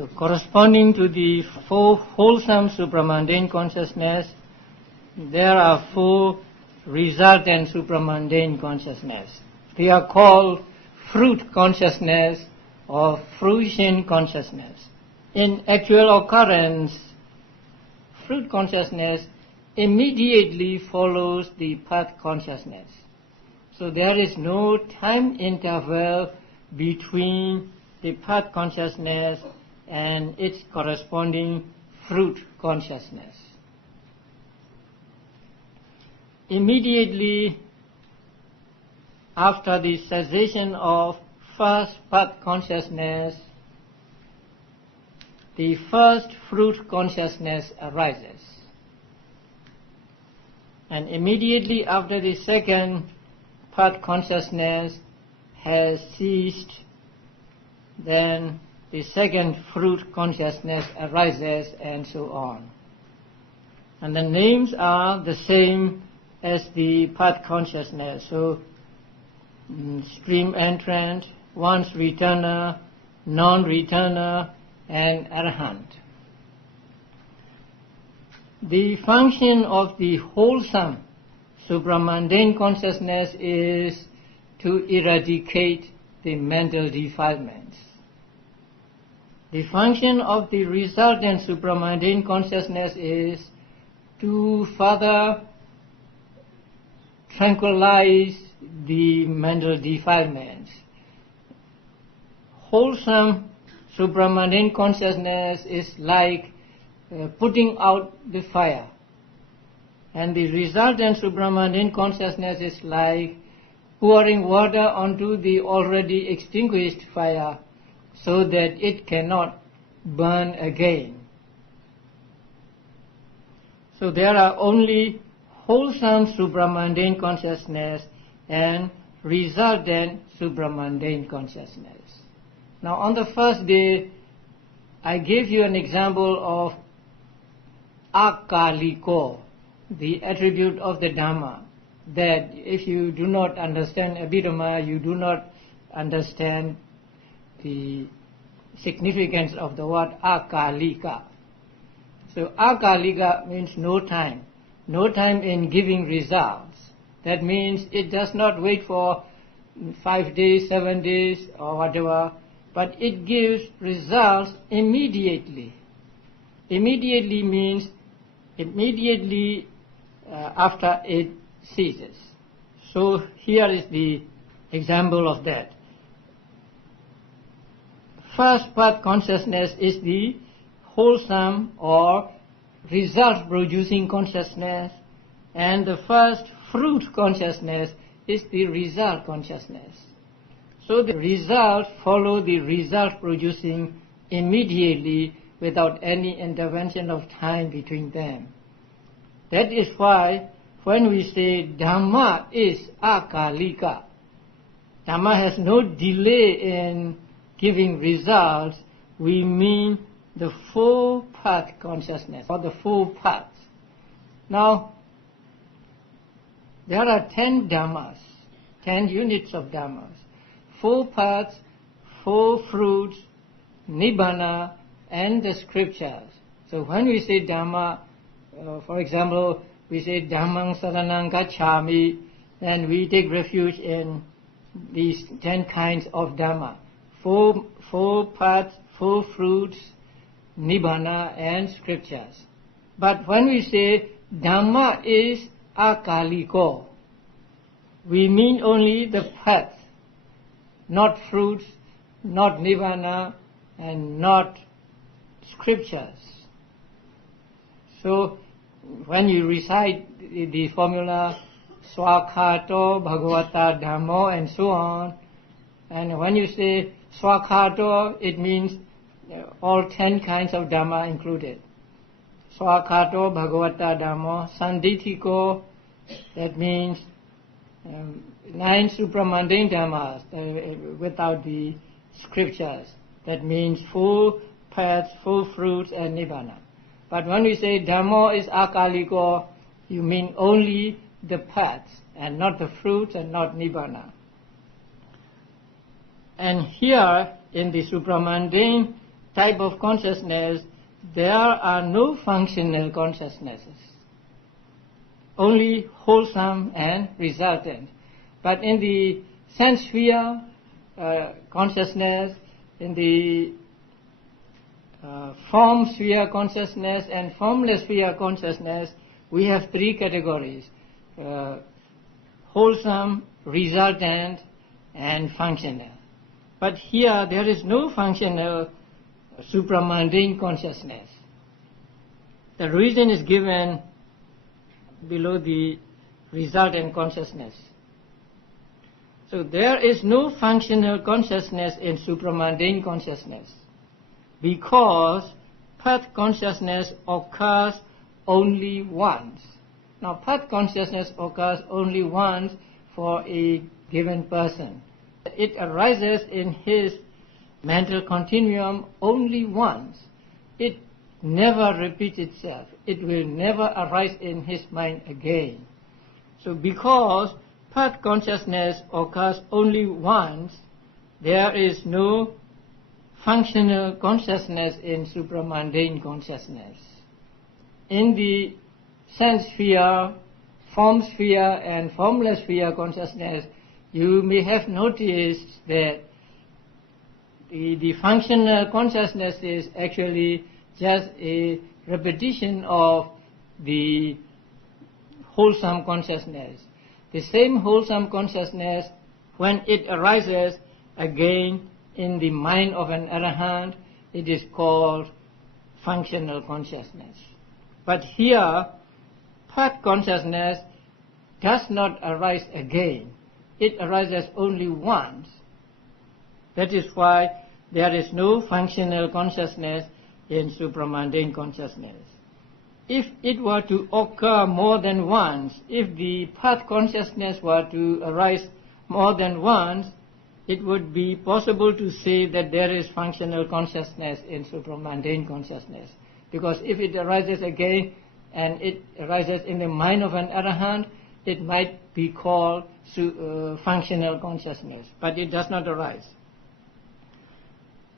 So corresponding to the four wholesome supramundane consciousness, there are four resultant supramundane consciousness. They are called fruit consciousness or fruition consciousness. In actual occurrence, fruit consciousness immediately follows the path consciousness. So there is no time interval between the path consciousness and its corresponding fruit consciousness. Immediately after the cessation of first path consciousness, the first fruit consciousness arises. And immediately after the second path consciousness has ceased, then the second fruit consciousness arises, and so on. And the names are the same as the path consciousness. So, stream entrant, once returner, non-returner, and arahant. The function of the wholesome supramundane consciousness is to eradicate the mental defilements. The function of the resultant supramundane consciousness is to further tranquilize the mental defilements. Wholesome supramundane consciousness is like putting out the fire, and the resultant supramundane consciousness is like pouring water onto the already extinguished fire so that it cannot burn again. So there are only wholesome supramundane consciousness and resultant supramundane consciousness. Now on the first day, I gave you an example of akaliko, the attribute of the Dhamma, that if you do not understand Abhidhamma, you do not understand the significance of the word akalika. So akalika means no time in giving results. That means it does not wait for 5 days, 7 days or whatever, but it gives results immediately. Immediately means immediately after it ceases. So here is the example of that. First path consciousness is the wholesome or result-producing consciousness, and the first fruit consciousness is the result consciousness. So the results follow the result producing immediately without any intervention of time between them. That is why when we say Dhamma is akalika, Dhamma has no delay in giving results, we mean the four path consciousness or the four paths. Now, there are 10 Dhammas, 10 units of Dhammas, 4 paths, 4 fruits, Nibbana, and the scriptures. So when we say Dhamma, for example, we say Dhammang Saranang Gacchami, and we take refuge in these 10 kinds of Dhamma. 4 paths, 4 fruits, Nibbana, and scriptures. But when we say Dhamma is akaliko, we mean only the path, not fruits, not Nibbana, and not scriptures. So when you recite the formula Swakhato, Bhagavata, Dhammo, and so on, and when you say Swakhato, it means all 10 kinds of Dhamma included. Swakhato, Bhagavata, Dhammo, Sandithiko, that means 9 supramundane Dhammas without the scriptures. That means 4 paths, 4 fruits, and Nibbana. But when we say Dhammo is akaliko, you mean only the paths and not the fruits and not Nibbana. And here in the supramundane type of consciousness, there are no functional consciousnesses, only wholesome and resultant. But in the sense sphere consciousness, in the form sphere consciousness and formless sphere consciousness, we have three categories: wholesome, resultant, and functional. But here there is no functional supramundane consciousness. The reason is given below the resultant consciousness. So there is no functional consciousness in supramundane consciousness, because path consciousness occurs only once. Now path consciousness occurs only once for a given person. It arises in his mental continuum only once. It never repeats itself. It will never arise in his mind again. So because path consciousness occurs only once, there is no functional consciousness in supramundane consciousness. In the sense sphere, form sphere and formless sphere consciousness, you may have noticed that the functional consciousness is actually just a repetition of the wholesome consciousness. The same wholesome consciousness, when it arises again in the mind of an arahant, it is called functional consciousness. But here, path consciousness does not arise again. It arises only once. That is why there is no functional consciousness in supramundane consciousness. If it were to occur more than once, if the path consciousness were to arise more than once, it would be possible to say that there is functional consciousness in supramundane consciousness. Because if it arises again and it arises in the mind of an arahant, it might be called functional consciousness, but it does not arise.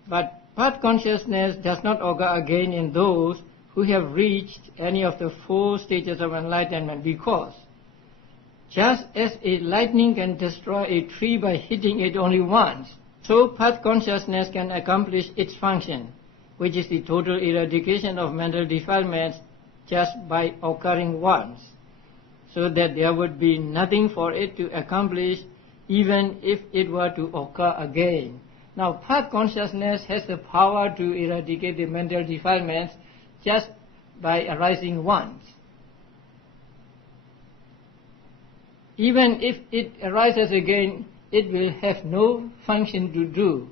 But path consciousness does not occur again in those who have reached any of the four stages of enlightenment, because just as a lightning can destroy a tree by hitting it only once, so path consciousness can accomplish its function, which is the total eradication of mental defilements, just by occurring once, so that there would be nothing for it to accomplish even if it were to occur again. Now, path consciousness has the power to eradicate the mental defilements just by arising once. Even if it arises again, it will have no function to do.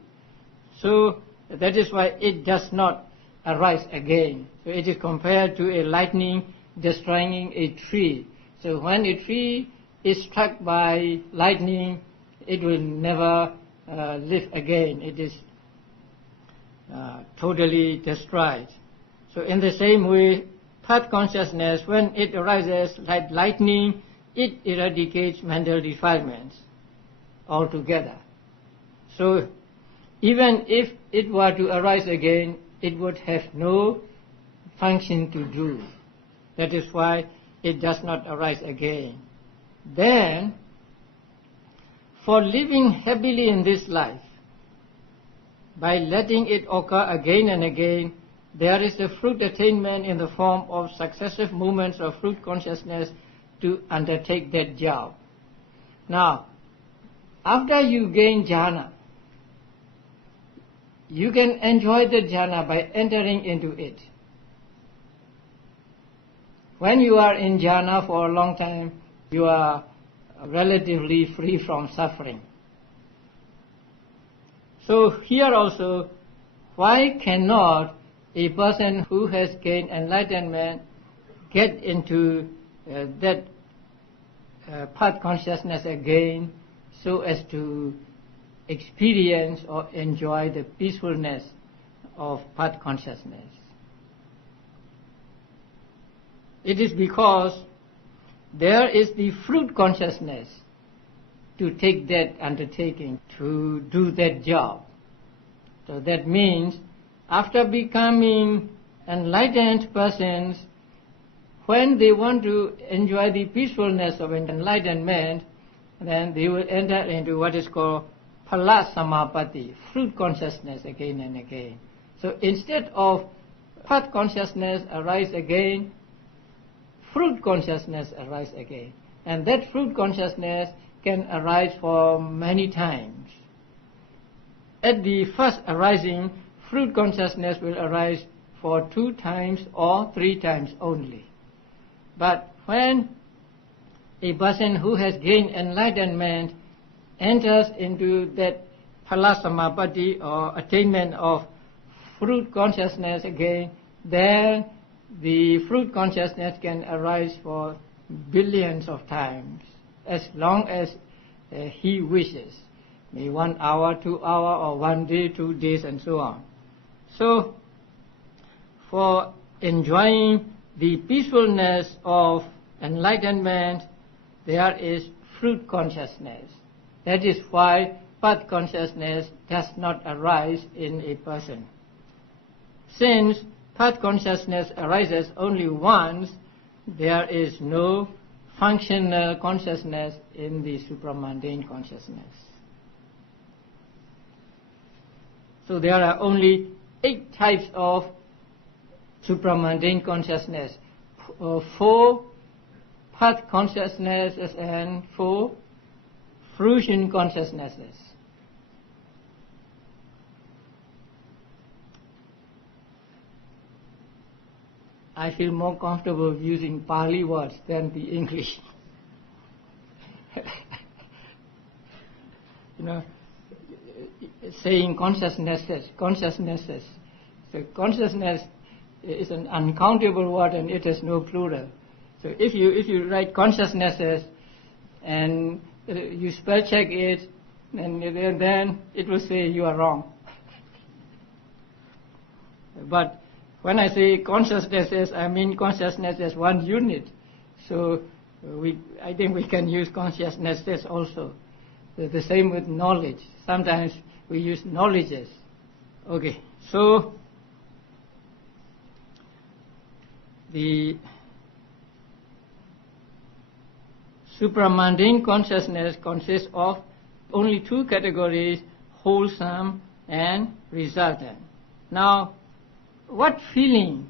So that is why it does not arise again. So it is compared to a lightning destroying a tree. So when a tree is struck by lightning, it will never live again. It is totally destroyed. So in the same way, path consciousness, when it arises like lightning, it eradicates mental defilements altogether. So even if it were to arise again, it would have no function to do. That is why it does not arise again. Then, for living happily in this life, by letting it occur again and again, there is a fruit attainment in the form of successive movements of fruit consciousness to undertake that job. Now, after you gain jhana, you can enjoy the jhana by entering into it. When you are in jhana for a long time, you are relatively free from suffering. So here also, why cannot a person who has gained enlightenment get into that path consciousness again, so as to experience or enjoy the peacefulness of path consciousness? It is because there is the fruit consciousness to take that undertaking, to do that job. So that means after becoming enlightened persons, when they want to enjoy the peacefulness of enlightenment, then they will enter into what is called phala samapatti, fruit consciousness again and again. So instead of path consciousness arise again, fruit consciousness arise again. And that fruit consciousness can arise for many times. At the first arising, fruit consciousness will arise for 2 times or 3 times only. But when a person who has gained enlightenment enters into that phala samapatti or attainment of fruit consciousness again, then the fruit consciousness can arise for billions of times, as long as he wishes. Maybe 1 hour, 2 hours, or 1 day, 2 days, and so on. So, for enjoying the peacefulness of enlightenment, there is fruit consciousness. That is why path consciousness does not arise in a person. Since path consciousness arises only once, there is no functional consciousness in the supramundane consciousness. So there are only 8 types of supramundane consciousness, 4 path consciousnesses and 4 fruition consciousnesses. I feel more comfortable using Pali words than the English. Saying consciousnesses. So consciousness is an uncountable word and it has no plural. So if you write consciousnesses and you spell check it, and then it will say you are wrong. But when I say consciousnesses, I mean consciousness as one unit. So I think we can use consciousnesses also. The same with knowledge. Sometimes we use knowledges. Okay, so the supramundane consciousness consists of only 2 categories, wholesome and resultant. Now, what feeling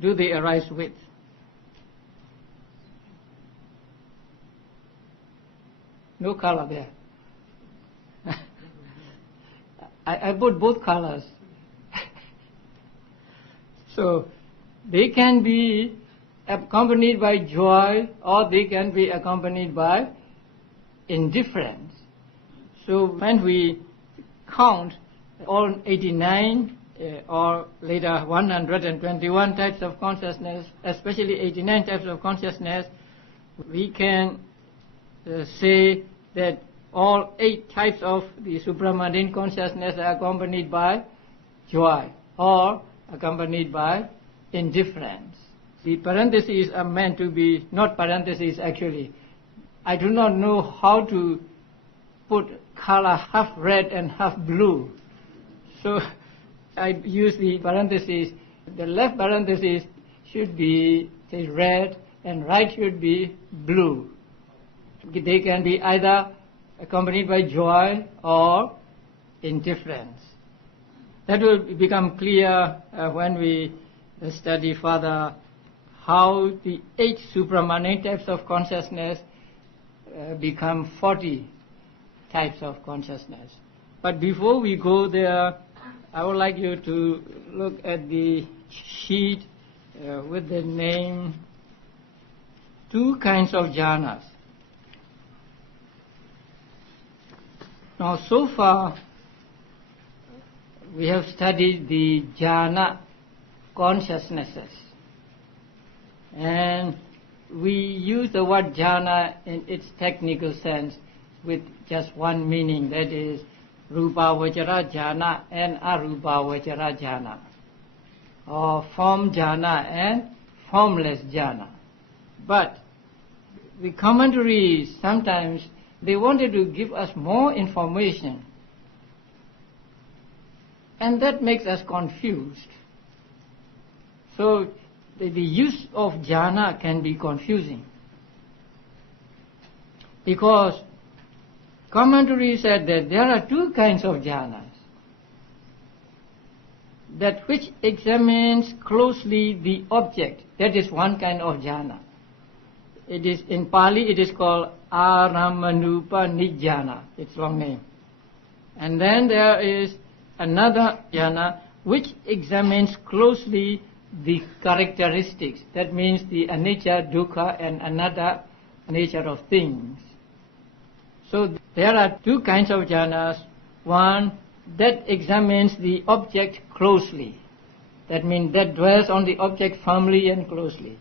do they arise with? No color there. I put both colors. So they can be accompanied by joy or they can be accompanied by indifference. So when we count all 89 or later 121 types of consciousness, especially 89 types of consciousness, we can say that all 8 types of the supramundane consciousness are accompanied by joy or accompanied by indifference. The parentheses are meant to be, not parentheses actually. I do not know how to put color half red and half blue. So I use the parentheses. The left parenthesis should be say red and right should be blue. They can be either accompanied by joy or indifference. That will become clear when we study further how the 8 supramundane types of consciousness become 40 types of consciousness. But before we go there, I would like you to look at the sheet with the name 2 kinds of jhanas. Now, so far, we have studied the jhana consciousnesses. And we use the word jhana in its technical sense with just one meaning, that is, rupavachara jhana and arupavachara jhana, or form jhana and formless jhana. But the commentaries sometimes they wanted to give us more information. And that makes us confused. So the use of jhana can be confusing. Because commentary said that there are two kinds of jhanas. That which examines closely the object, that is one kind of jhana. It is in Pali, it is called ārammaṇupanijjhāna, its long name. And then there is another jhana which examines closely the characteristics, that means the anicca, dukkha and anatta nature of things. So there are two kinds of jhanas. One that examines the object closely, that means that dwells on the object firmly and closely.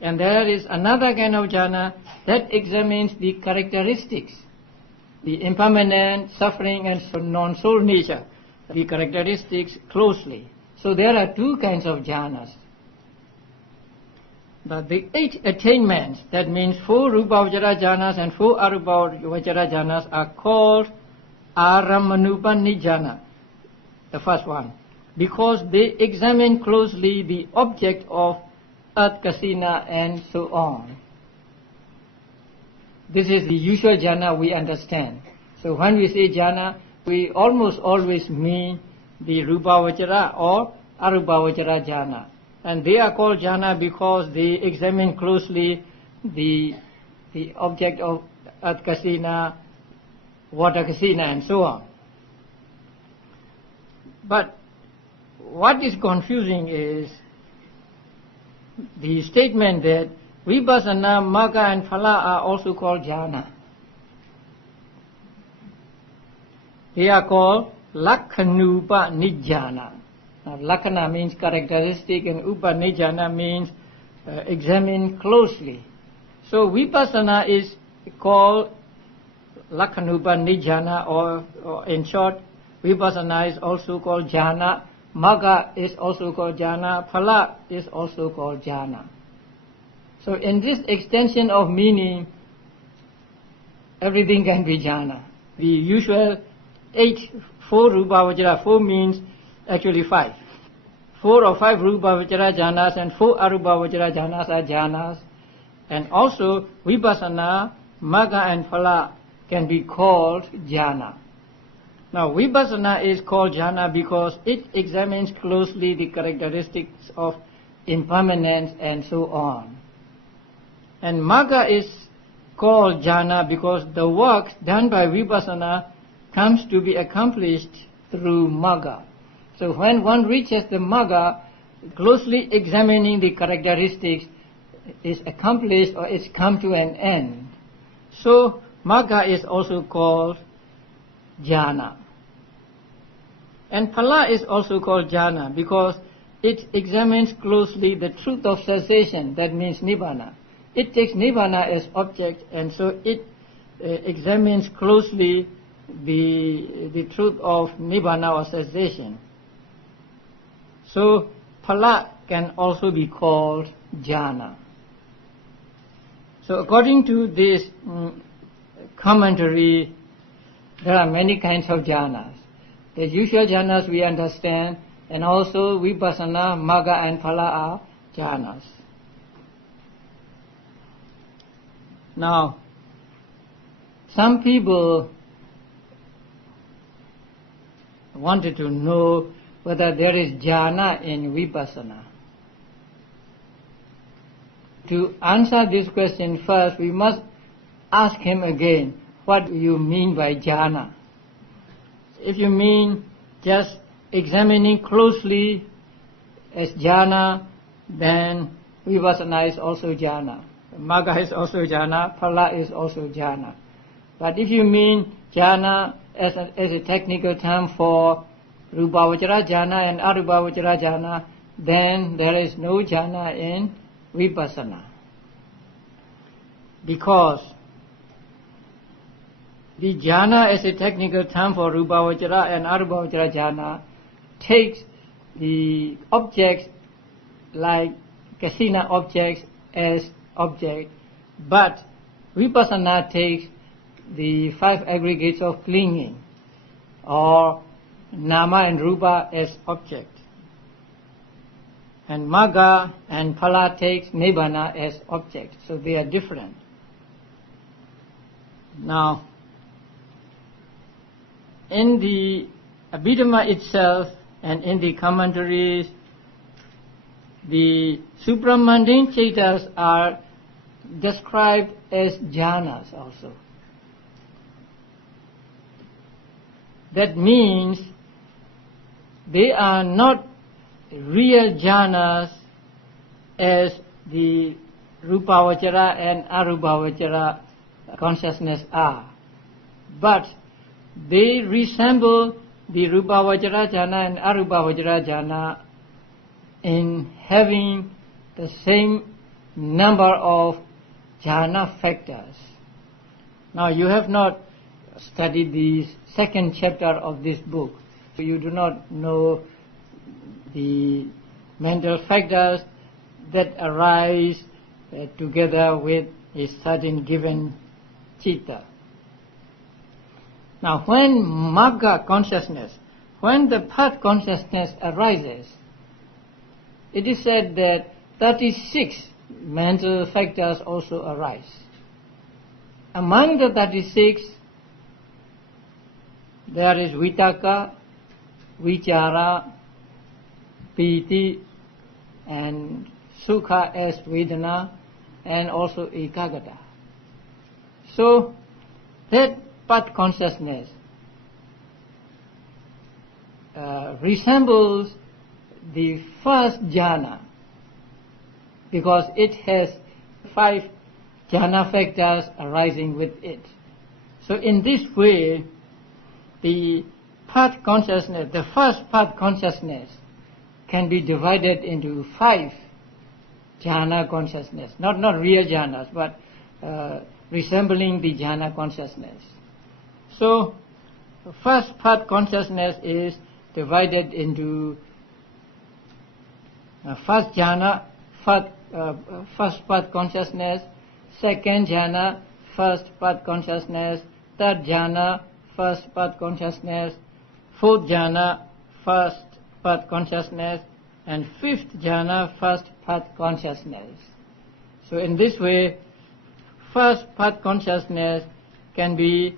And there is another kind of jhana that examines the characteristics, the impermanent, suffering and non-soul nature, the characteristics closely. So there are two kinds of jhanas. But the 8 attainments, that means 4 Rupavajara jhanas and 4 Arupavajara jhanas, are called ārammaṇupanijjhāna, the first one, because they examine closely the object of earth, kasina and so on. This is the usual jhana we understand. So when we say jhana, we almost always mean the Rupavajara or Arupavajara jhana. And they are called jhana because they examine closely the object of earth, kasina, water, kasina and so on. But what is confusing is the statement that vipassana, magga and phala are also called jhana. They are called Lakkhaṇupanijjhāna. Now, Lakkana means characteristic and Upanijjhana means examine closely. So vipassana is called Lakkhaṇupanijjhāna, or in short, vipassana is also called jhana, magga is also called jhana, phala is also called jhana. So in this extension of meaning, everything can be jhana. The usual 4 Rupavajara, 4 means actually 5. 4 or 5 Rupavajara jhanas and 4 Arupavajara jhanas are jhanas. And also vipassana, magga and phala can be called jhana. Now vipassana is called jhana because it examines closely the characteristics of impermanence and so on. And magga is called jhana because the work done by vipassana comes to be accomplished through magga. So when one reaches the magga, closely examining the characteristics is accomplished or is come to an end. So magga is also called jhana. And phala is also called jhana because it examines closely the truth of cessation, that means nibbana. It takes nibbana as object, and so it examines closely the truth of nibbana or cessation. So phala can also be called jhana. So according to this commentary, there are many kinds of jhanas. The usual jhanas we understand, and also vipassana, magga and phala are jhanas. Now, some people wanted to know whether there is jhana in vipassana. To answer this question first, we must ask him again, what do you mean by jhana? If you mean just examining closely as jhana, then vipassana is also jhana. Magga is also jhana, phala is also jhana. But if you mean jhana as a technical term for Rupavajara jhana and Arupavajara jhana, then there is no jhana in vipassana. Because the jhana as a technical term for Rupavajara and Arupavajara jhana takes the objects like kasina objects as object, but vipassana takes the 5 aggregates of clinging, or nama and rupa as object. And magga and phala takes nibbana as object. So they are different. Now, in the Abhidhamma itself and in the commentaries, the supramundane cittas are described as jhanas also. That means they are not real jhanas as the rupavachara and arupavachara consciousness are, but they resemble the rupavachara jhana and arupavachara jhana in having the same number of jhana factors. Now you have not studied the second chapter of this book, so you do not know the mental factors that arise together with a certain given citta. Now when magga consciousness, when the path consciousness arises, it is said that 36 mental factors also arise. Among the 36, there is vitaka, vichara, piti, and sukha as vedana, and also ekagata. So that path consciousness resembles the first jhana because it has 5 jhana factors arising with it. So in this way, the path consciousness, the first path consciousness, can be divided into 5 jhana consciousness, not real jhanas, but resembling the jhana consciousness. So first path consciousness is divided into first jhana, first path consciousness, second jhana, first path consciousness, third jhana, first path consciousness, fourth jhana, first path consciousness, and fifth jhana, first path consciousness. So in this way, first path consciousness can be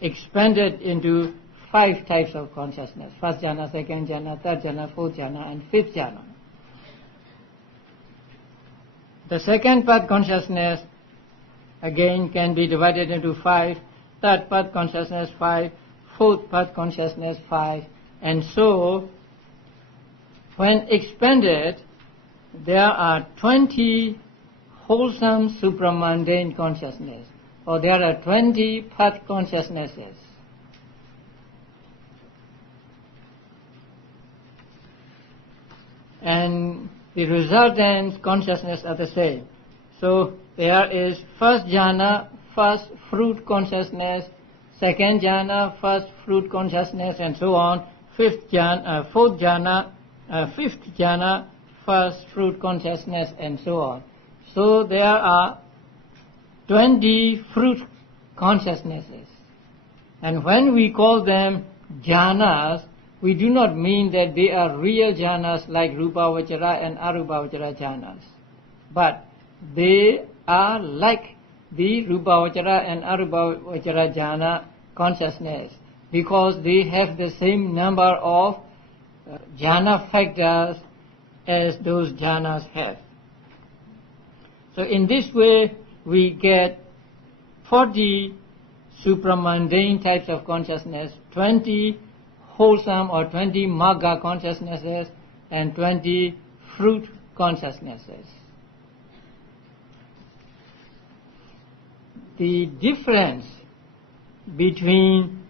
expanded into 5 types of consciousness: first jhana, second jhana, third jhana, fourth jhana, and fifth jhana. The second path consciousness again can be divided into 5, third path consciousness 5, fourth path consciousness 5, and so when expanded, there are 20 wholesome supramundane consciousness, or there are 20 path consciousnesses. And the resultant consciousness are the same. So there is first jhana, first fruit consciousness, second jhana, first fruit consciousness, and so on. Fourth jhana, fifth jhana, first fruit consciousness, and so on. So there are 20 fruit consciousnesses. And when we call them jhanas, we do not mean that they are real jhanas like rupavachara and arupavachara jhanas, but they are like the rupavachara and arupavachara jhana consciousness because they have the same number of jhana factors as those jhanas have. So in this way, we get 40 supramundane types of consciousness, 20 wholesome or 20 magga consciousnesses, and 20 fruit consciousnesses. The difference between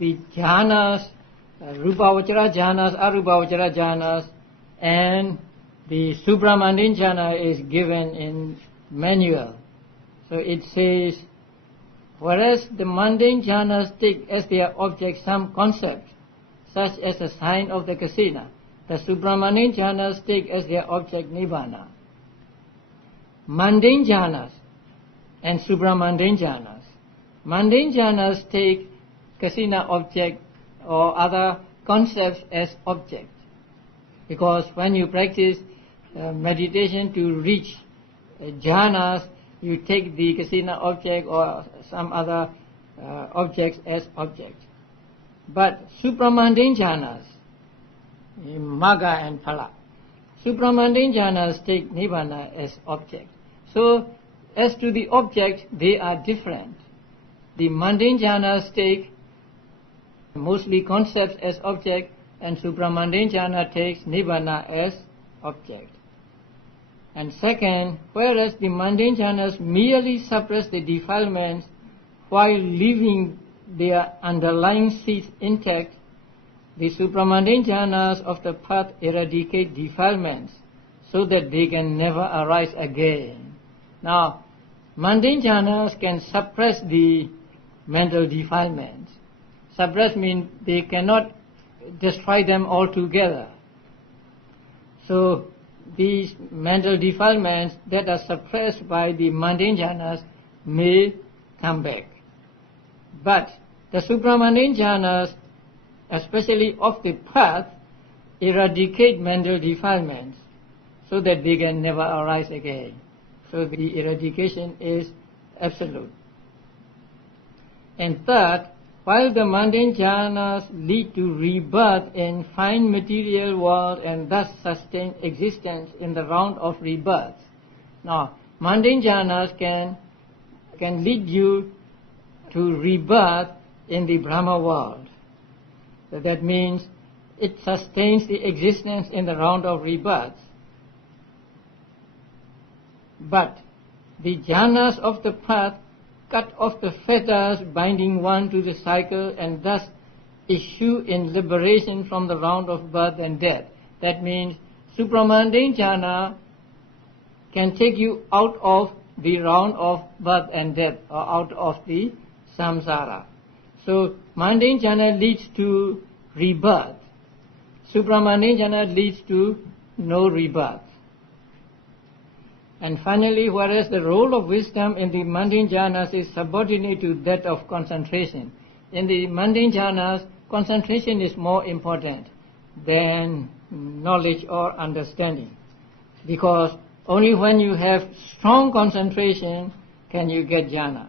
the jhanas, rupavachara jhanas, arupavachara jhanas, and the supramundane jhana is given in manual. So it says, whereas the mundane jhanas take as their object some concept, such as the sign of the kasina, the supramundane jhanas take as their object nibbana. Mundane jhanas and supramundane jhanas. Mundane jhanas take kasina object or other concepts as objects. Because when you practice meditation to reach jhanas, you take the kasina object or some other objects as objects. But supramundane jhanas, magga and phala, supramundane jhanas take nibbana as object. So as to the object, they are different. The mundane jhanas take mostly concepts as object, and supramundane jhana takes nibbana as object. And second, whereas the mundane jhanas merely suppress the defilements while leaving their underlying seeds intact, the supramundane jhanas of the path eradicate defilements so that they can never arise again. Now, mundane jhanas can suppress the mental defilements. Suppress means they cannot destroy them altogether. So these mental defilements that are suppressed by the mundane jhanas may come back. But the supramundane jhanas, especially of the path, eradicate mental defilements so that they can never arise again. So the eradication is absolute. And third, while the mundane jhanas lead to rebirth in fine material world and thus sustain existence in the round of rebirths. Now, mundane jhanas can lead you to rebirth in the Brahma world. So that means it sustains the existence in the round of rebirths. But the jhanas of the path cut off the fetters binding one to the cycle and thus issue in liberation from the round of birth and death. That means supramundane jhana can take you out of the round of birth and death or out of the samsara. So mundane jhana leads to rebirth. Supramundane jhana leads to no rebirth. And finally, whereas the role of wisdom in the mundane jhanas is subordinate to that of concentration, in the mundane jhanas, concentration is more important than knowledge or understanding. Because only when you have strong concentration can you get jhana.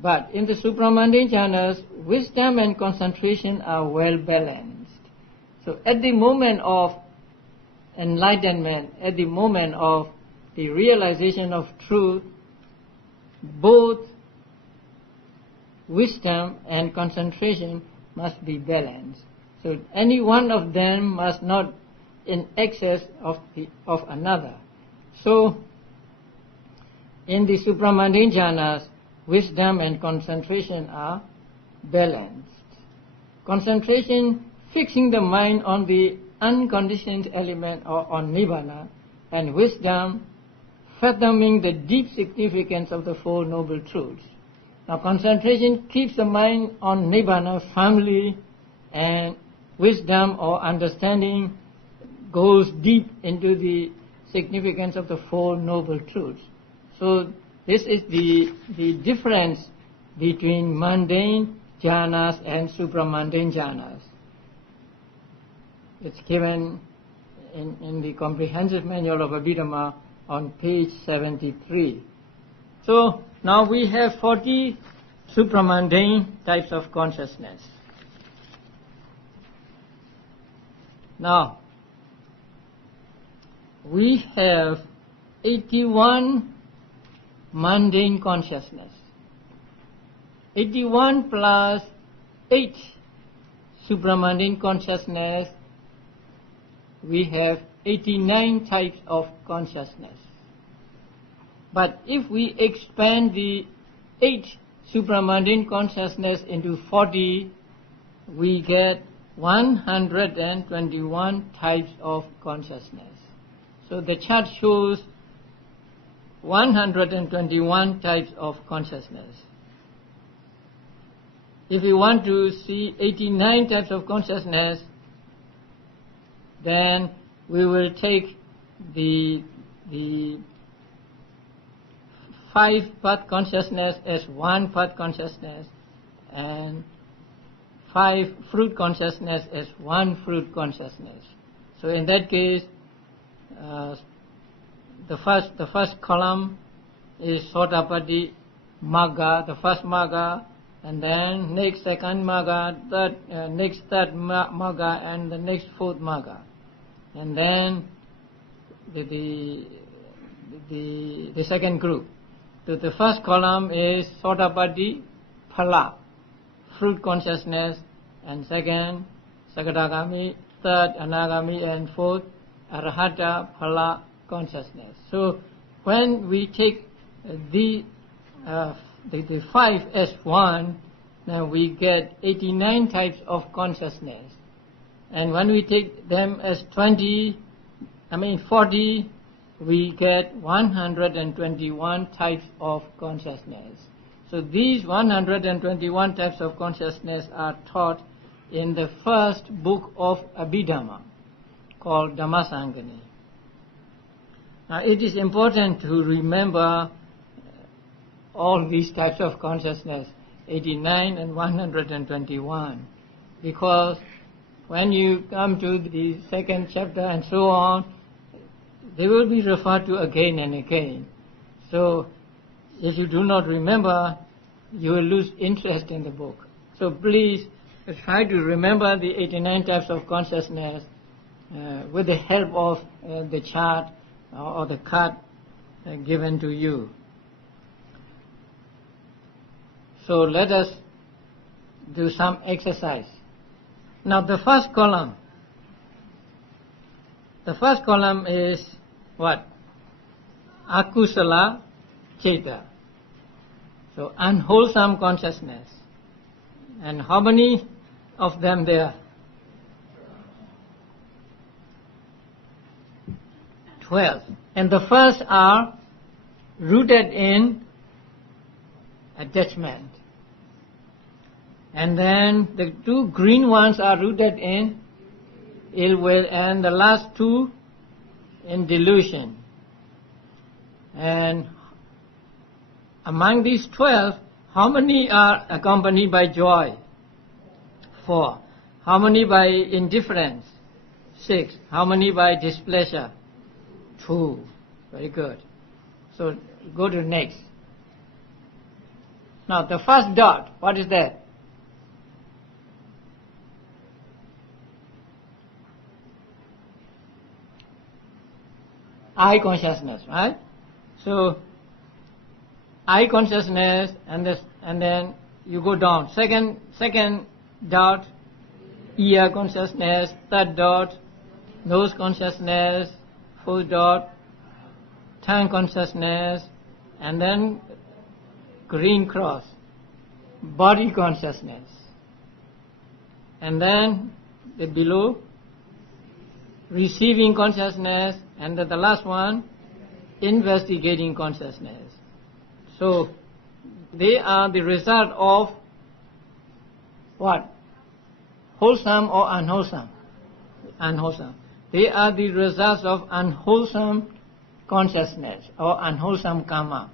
But in the supramundane jhanas, wisdom and concentration are well balanced. So at the moment of enlightenment, at the moment of the realization of truth, both wisdom and concentration must be balanced. So any one of them must not in excess of another. So in the supramundane jhanas, wisdom and concentration are balanced. Concentration fixing the mind on the unconditioned element or on nibbana, and wisdom fathoming the deep significance of the Four Noble Truths. Now concentration keeps the mind on nibbana firmly, and wisdom or understanding goes deep into the significance of the Four Noble Truths. So this is the difference between mundane jhanas and supramundane jhanas. It's given in the comprehensive manual of Abhidhamma on page 73. So now we have 40 supramundane types of consciousness. Now we have 81 mundane consciousness. 81 plus 8 supramundane consciousness, we have 89 types of consciousness. But if we expand the 8 supramundane consciousness into 40, we get 121 types of consciousness. So the chart shows 121 types of consciousness. If you want to see 89 types of consciousness, then we will take the 5 path consciousness as one path consciousness, and 5 fruit consciousness as 1 fruit consciousness. So in that case, the first column is Sotapatti Magga, the first Magga, and then next second Magga, next third Magga, and the next fourth Magga. And then the second group. So the first column is Sotapatti Phala, fruit consciousness, and second Sakadagami, third Anagami, and fourth Arahata Phala consciousness. So when we take the 5 as 1, now we get 89 types of consciousness. And when we take them as 40, we get 121 types of consciousness. So these 121 types of consciousness are taught in the first book of Abhidhamma, called Dhammasangani. Now it is important to remember all these types of consciousness, 89 and 121, because when you come to the second chapter and so on, they will be referred to again and again. So if you do not remember, you will lose interest in the book. So please try to remember the 89 types of consciousness with the help of the chart or the card given to you. So let us do some exercise. Now the first column is what? Akusala Citta. So unwholesome consciousness. And how many of them there are? 12. And the first are rooted in attachment. And then the 2 green ones are rooted in ill will, and the last 2 in delusion. And among these 12, how many are accompanied by joy? 4. How many by indifference? 6. How many by displeasure? 2. Very good. So go to next. Now the first dot, what is that? I consciousness, right? So I consciousness, and then you go down. Second dot, ear consciousness. Third dot, nose consciousness. Fourth dot, tongue consciousness, and then green cross, body consciousness, and then the below, receiving consciousness, and the last one, investigating consciousness. So they are the result of what? Wholesome or unwholesome? Unwholesome. They are the results of unwholesome consciousness or unwholesome karma.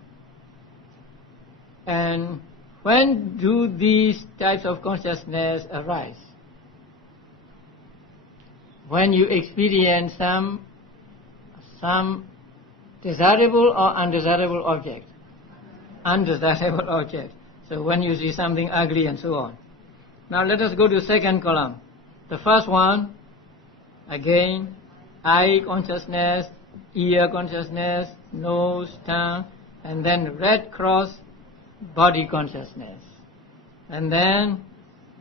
And when do these types of consciousness arise? When you experience some desirable or undesirable object. Undesirable object. So when you see something ugly and so on. Now let us go to second column. The first one, again, eye consciousness, ear consciousness, nose, tongue, and then red cross, body consciousness. And then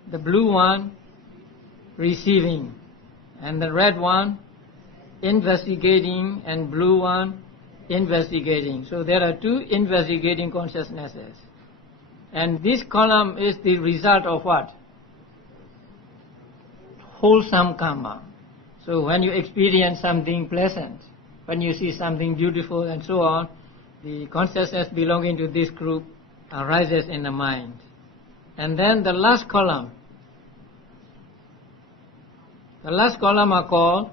the blue one, receiving. And the red one, investigating, and blue one, investigating. So there are 2 investigating consciousnesses. And this column is the result of what? Wholesome karma. So when you experience something pleasant, when you see something beautiful and so on, the consciousness belonging to this group arises in the mind. And then the last column. The last column are called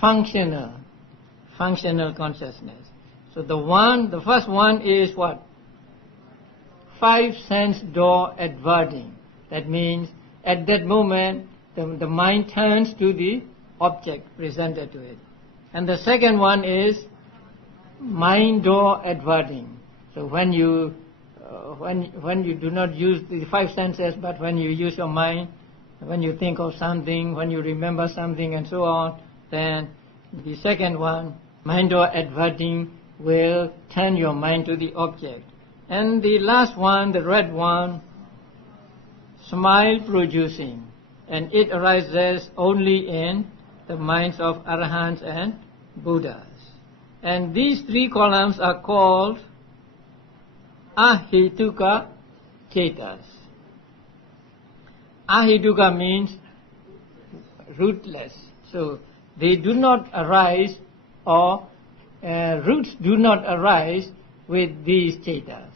functional consciousness. So the first one is what? 5 sense door adverting. That means at that moment the mind turns to the object presented to it. And the second one is mind door adverting. So when you do not use the five senses, but when you use your mind, when you think of something, when you remember something and so on, then the second one, mind door adverting, will turn your mind to the object. And the last one, the red one, smile producing, and it arises only in the minds of Arahants and Buddhas. And these three columns are called ahituka cetas. Ahituka means rootless. So they do not arise, or roots do not arise with these cetas.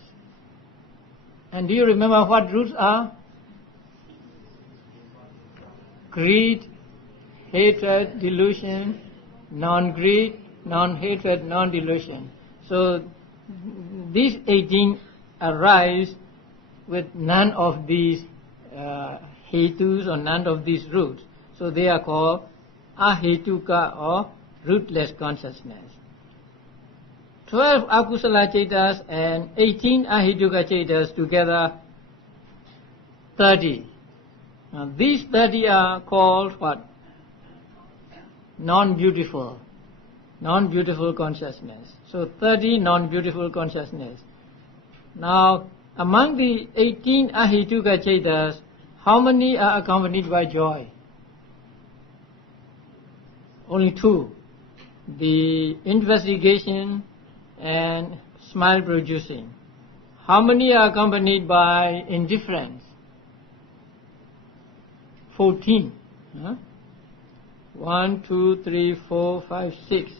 And do you remember what roots are? Greed, hatred, delusion, non-greed, non-hatred, non-delusion. So these 18 arise with none of these hetus or none of these roots. So they are called ahituka or rootless consciousness. 12 akusala cetas and 18 ahituka cetas together 30. Now these 30 are called what? Non-beautiful consciousness. So 30 non-beautiful consciousness. Now among the 18 ahituka cetas, how many are accompanied by joy? Only 2. The investigation and smile producing. How many are accompanied by indifference? 14. 1, 2, 3, 4, 5, 6.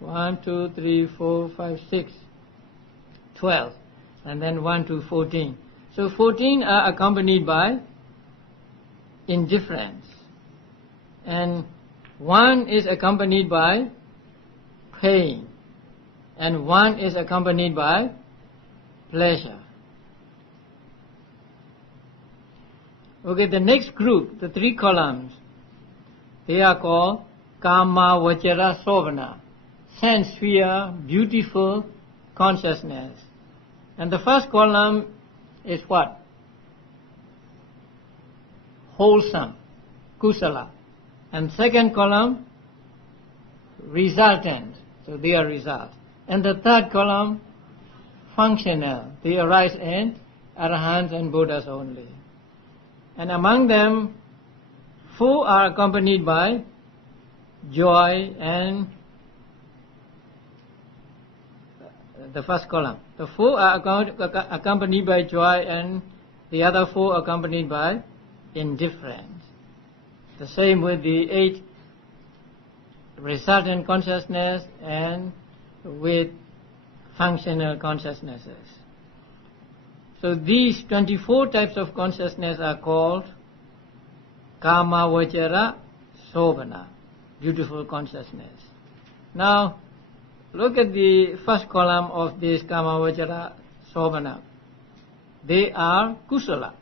1, 2, 3, 4, 5, 6. 12. And then 1 to 14. So 14 are accompanied by indifference. And 1 is accompanied by pain. And 1 is accompanied by pleasure. Okay, the next group, the 3 columns, they are called kama vajara sovana, sense sphere, beautiful consciousness. And the first column is what? Wholesome, kusala. And second column, resultant, so they are results. And the third column, functional, they arise in Arahants and Buddhas only. And among them, 4 are accompanied by joy and the first column. The 4 are accompanied by joy and the other 4 accompanied by indifference. The same with the 8 resultant consciousness and with functional consciousnesses. So these 24 types of consciousness are called kama vajara sobhana, beautiful consciousness. Now look at the first column of this kama vajara sobhana. They are kusala,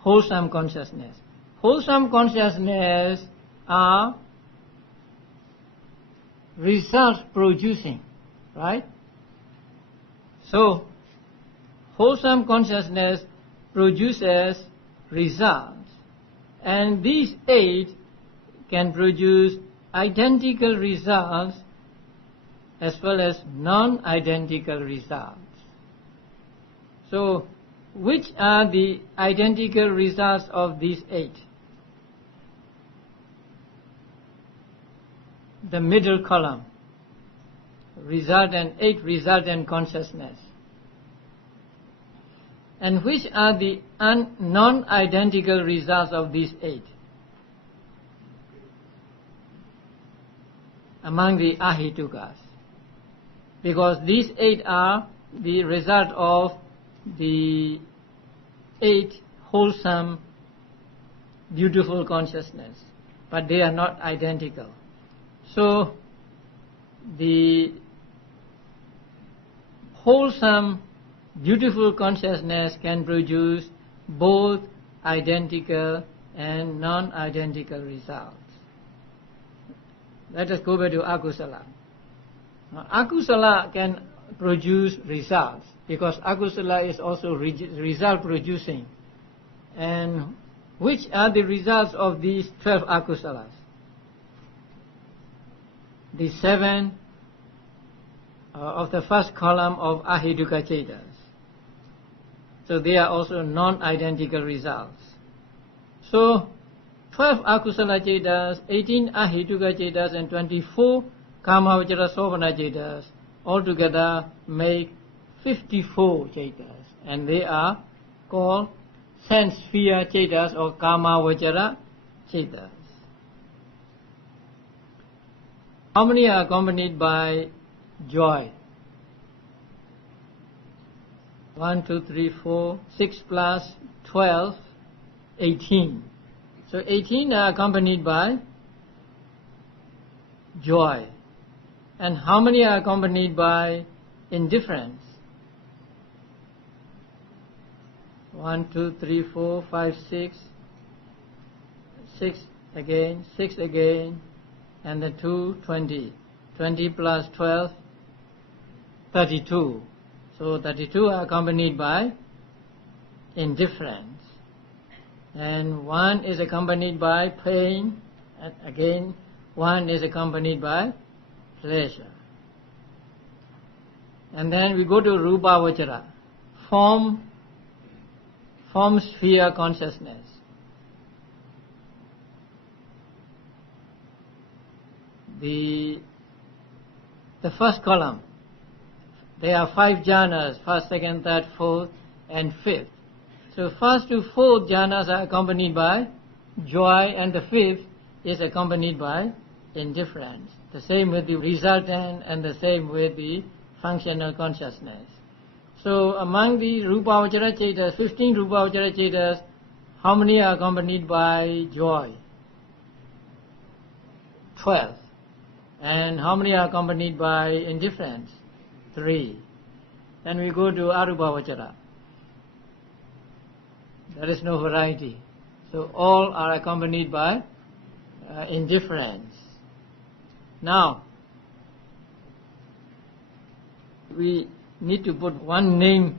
wholesome consciousness. Wholesome consciousness are result producing, right? So wholesome consciousness produces results, and these 8 can produce identical results as well as non-identical results. So which are the identical results of these 8? The middle column, resultant, 8 resultant consciousness. And which are the non-identical results of these 8? Among the ahitukas. Because these 8 are the result of the 8 wholesome, beautiful consciousness, but they are not identical. So the wholesome, beautiful consciousness can produce both identical and non-identical results. Let us go back to akusala. Now, akusala can produce results because akusala is also result producing. And which are the results of these 12 akusalas? The 7 of the first column of ahetuka cetas. So they are also non-identical results. So 12 akusala cetas, 18 ahetuka cetas, and 24 kamavajara sovana cetas altogether make 54 cetas, and they are called sense sphere cetas or kamavajara cetas. How many are accompanied by joy? 1, 2, 3, 4, 6 plus 12, 18. So 18 are accompanied by joy. And how many are accompanied by indifference? 1, 2, 3, 4, 5, 6. 6 again, 6 again, and the 2, 20. 20 plus 12, 32. So 32 are accompanied by indifference. And 1 is accompanied by pain, and again 1 is accompanied by pleasure. And then we go to rupa vajara, form sphere consciousness. The first column, there are 5 jhanas, first, second, third, fourth, and fifth. So first to fourth jhanas are accompanied by joy, and the fifth is accompanied by indifference. The same with the resultant, and the same with the functional consciousness. So among the rupa vajara cetas, 15 rupa vajara cetas, how many are accompanied by joy? 12. And how many are accompanied by indifference? 3. Then we go to arupa vajara. There is no variety. So all are accompanied by indifference. Now, we need to put one name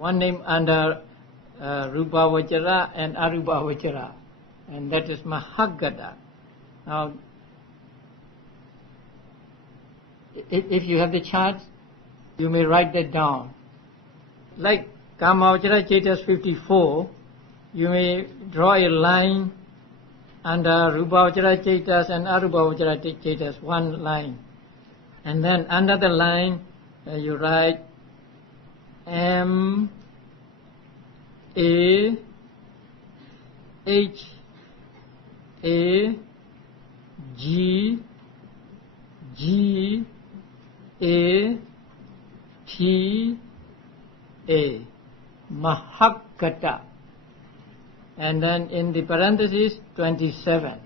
under rupa vajara and arupa vajara, and that is mahagata. Now, if you have the chart, you may write that down. Like kamavajara cetas 54, you may draw a line under rupa vajara cetas and arupa vajara cetas, one line. And then under the line, you write M A H A G G A T A, Mahagata. And then in the parenthesis 27.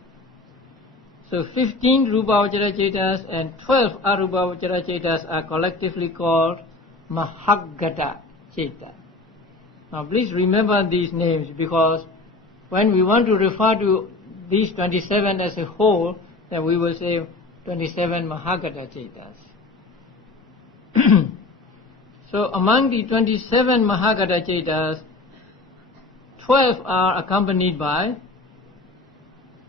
So 15 rupa vajara cetas and 12 arupa vajara cetas are collectively called Mahagata Ceta. Now please remember these names, because when we want to refer to these 27 as a whole, then we will say 27 Mahagata Cetas. So among the 27 Mahagata Cetas, 12 are accompanied by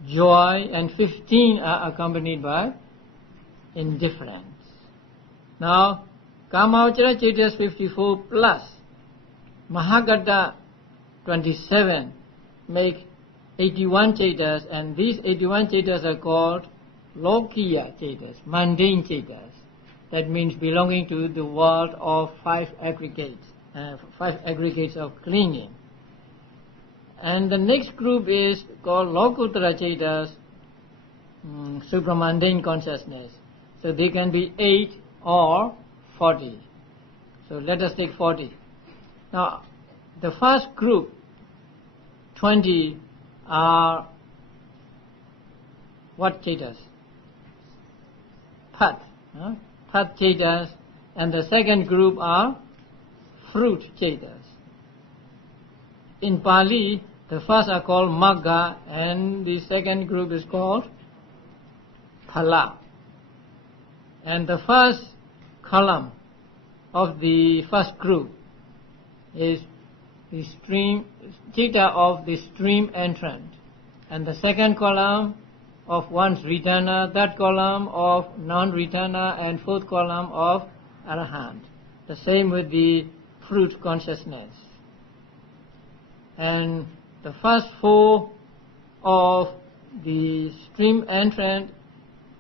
joy and 15 are accompanied by indifference. Now, kamavajara cetas 54 plus Mahagata 27 make 81 cetas, and these 81 cetas are called Lokiya cetas, mundane cetas. That means belonging to the world of 5 aggregates of clinging. And the next group is called Lokuttara Citta, supramundane consciousness. So they can be 8 or 40. So let us take 40. Now, the first group, 20, are what Cittas? Pat. Pat Cittas. And the second group are fruit Cittas. in Pali, the first are called Magga and the second group is called Phala. And the first column of the first group is the stream, Citta of the stream entrant. And the second column of one's Ritana, third column of non-Ritana, and fourth column of Arahant. The same with the fruit consciousness. And the first four of the stream entrant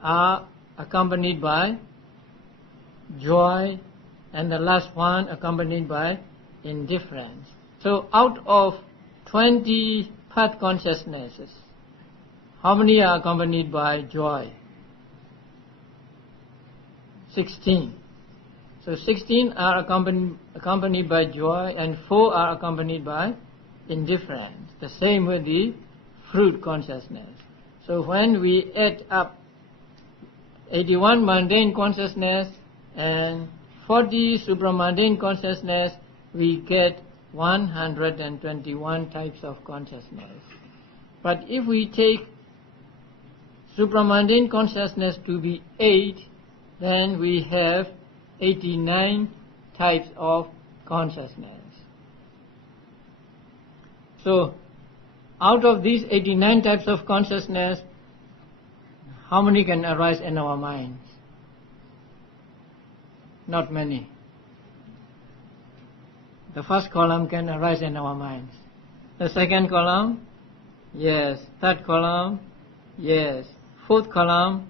are accompanied by joy, and the last one accompanied by indifference. So out of 20 path consciousnesses, how many are accompanied by joy? 16. So 16 are accompanied by joy and 4 are accompanied by indifference. The same with the fruit consciousness. So when we add up 81 mundane consciousness and 40 supramundane consciousness, we get 121 types of consciousness. But if we take supramundane consciousness to be 8, then we have 89 types of consciousness. So, out of these 89 types of consciousness, how many can arise in our minds? Not many. The first column can arise in our minds. The second column, yes. Third column, yes. Fourth column,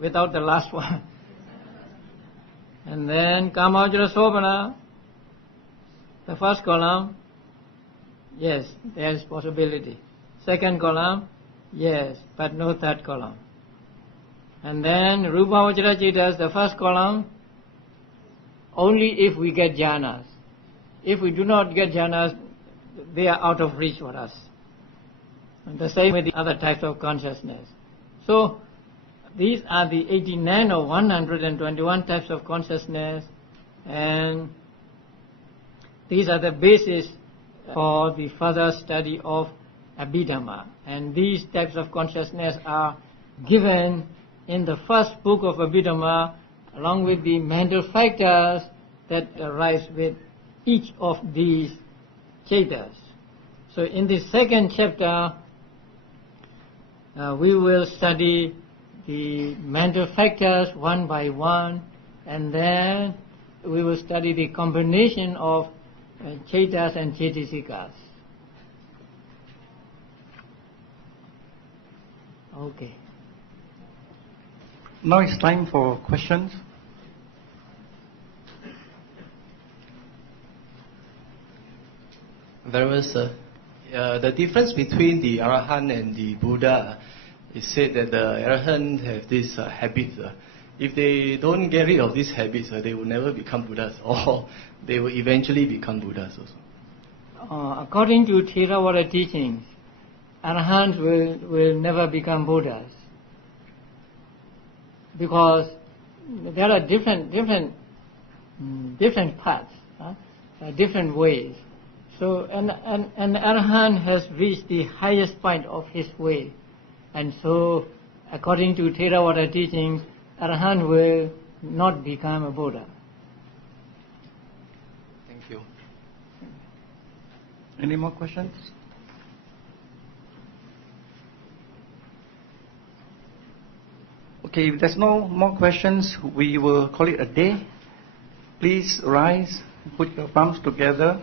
without the last one. And then Kamajra Sobhana, the first column, yes, there is possibility. Second column, yes, but no third column. And then Rupavajra Citta, the first column, only if we get jhanas. If we do not get jhanas, they are out of reach for us. And the same with the other types of consciousness. So, these are the 89 or 121 types of consciousness, and these are the basis for the further study of Abhidhamma. And these types of consciousness are given in the first book of Abhidhamma, along with the mental factors that arise with each of these chaitas. So in the second chapter, we will study the mental factors one by one, and then we will study the combination of chaitas and chaitasikas. Okay. Now it's time for questions. Venerable Sir, the difference between the Arahant and the Buddha is said that the Arahant have this habit. If they don't get rid of these habits, they will never become Buddhas, or they will eventually become Buddhas also. According to Theravada teachings, Arahants will never become Buddhas, because there are different paths, different ways. So an Arahant has reached the highest point of his way, and so according to Theravada teachings, Arahant will not become a Buddha. Thank you. Any more questions? Okay, if there's no more questions, we will call it a day. Please rise, put your palms together.